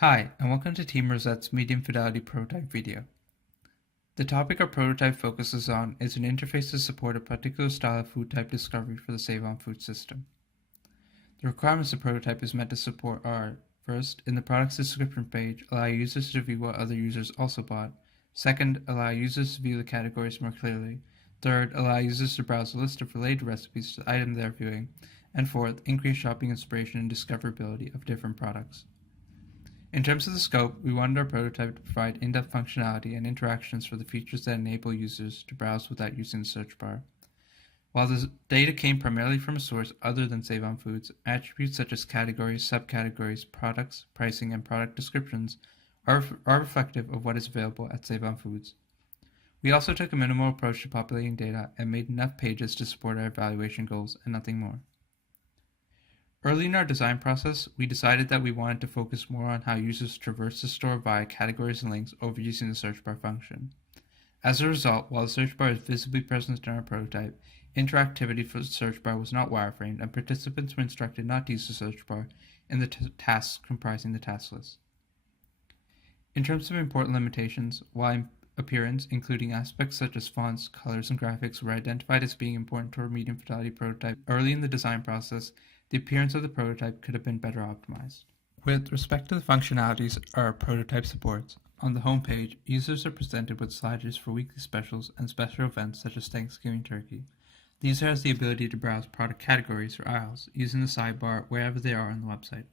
Hi, and welcome to Team Rosette's Medium Fidelity Prototype video. The topic our prototype focuses on is an interface to support a particular style of food type discovery for the Save-On food system. The requirements of the prototype is meant to support are, first, in the product's description page, allow users to view what other users also bought. Second, allow users to view the categories more clearly. Third, allow users to browse a list of related recipes to the item they're viewing. And fourth, increase shopping inspiration and discoverability of different products. In terms of the scope, we wanted our prototype to provide in-depth functionality and interactions for the features that enable users to browse without using the search bar. While the data came primarily from a source other than Save-On Foods, attributes such as categories, subcategories, products, pricing, and product descriptions are reflective of what is available at Save-On Foods. We also took a minimal approach to populating data and made enough pages to support our evaluation goals and nothing more. Early in our design process, we decided that we wanted to focus more on how users traverse the store via categories and links over using the search bar function. As a result, while the search bar is visibly present in our prototype, interactivity for the search bar was not wireframed, and participants were instructed not to use the search bar in the tasks comprising the task list. In terms of important limitations, while appearance, including aspects such as fonts, colors, and graphics, were identified as being important to our medium fidelity prototype early in the design process, the appearance of the prototype could have been better optimized. With respect to the functionalities our prototype supports, on the home page, users are presented with sliders for weekly specials and special events such as Thanksgiving turkey. The user has the ability to browse product categories or aisles using the sidebar wherever they are on the website.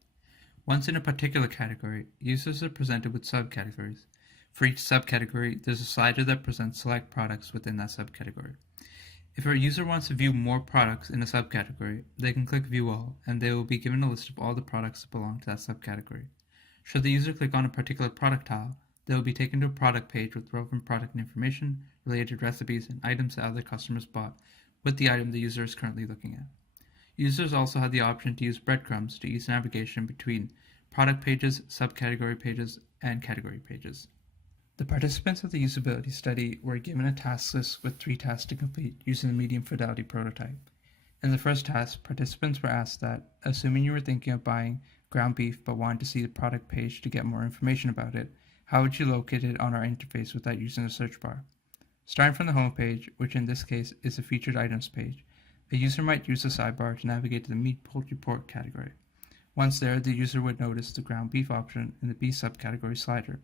Once in a particular category, users are presented with subcategories. For each subcategory, there's a slider that presents select products within that subcategory. If a user wants to view more products in a subcategory, they can click View All, and they will be given a list of all the products that belong to that subcategory. Should the user click on a particular product tile, they will be taken to a product page with relevant product information, related recipes, and items that other customers bought with the item the user is currently looking at. Users also have the option to use breadcrumbs to ease navigation between product pages, subcategory pages, and category pages. The participants of the usability study were given a task list with 3 tasks to complete using the medium fidelity prototype. In the first task, participants were asked that, assuming you were thinking of buying ground beef but wanted to see the product page to get more information about it, how would you locate it on our interface without using a search bar? Starting from the home page, which in this case is a featured items page, a user might use the sidebar to navigate to the meat, poultry, pork category. Once there, the user would notice the ground beef option in the beef subcategory slider,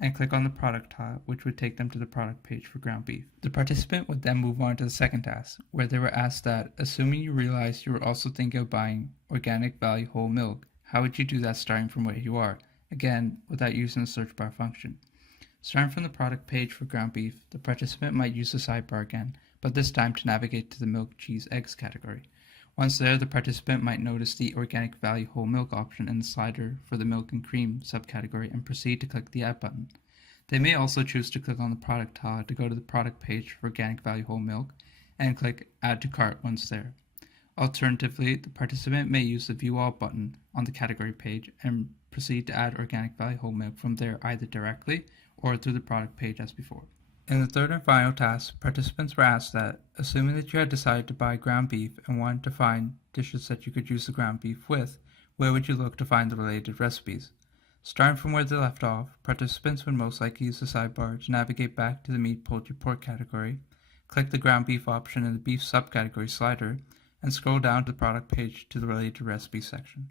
and click on the product tile, which would take them to the product page for ground beef. The participant would then move on to the second task, where they were asked that, assuming you realized you were also thinking of buying organic value whole milk, how would you do that starting from where you are? Again, without using the search bar function. Starting from the product page for ground beef, the participant might use the sidebar again, but this time to navigate to the milk, cheese, eggs category. Once there, the participant might notice the organic value whole milk option in the slider for the milk and cream subcategory and proceed to click the Add button. They may also choose to click on the product tile to go to the product page for organic value whole milk and click Add to Cart once there. Alternatively, the participant may use the View All button on the category page and proceed to add organic value whole milk from there either directly or through the product page as before. In the third and final task, participants were asked that, assuming that you had decided to buy ground beef and wanted to find dishes that you could use the ground beef with, where would you look to find the related recipes? Starting from where they left off, participants would most likely use the sidebar to navigate back to the meat, poultry, pork category, click the ground beef option in the beef subcategory slider, and scroll down to the product page to the related recipe section.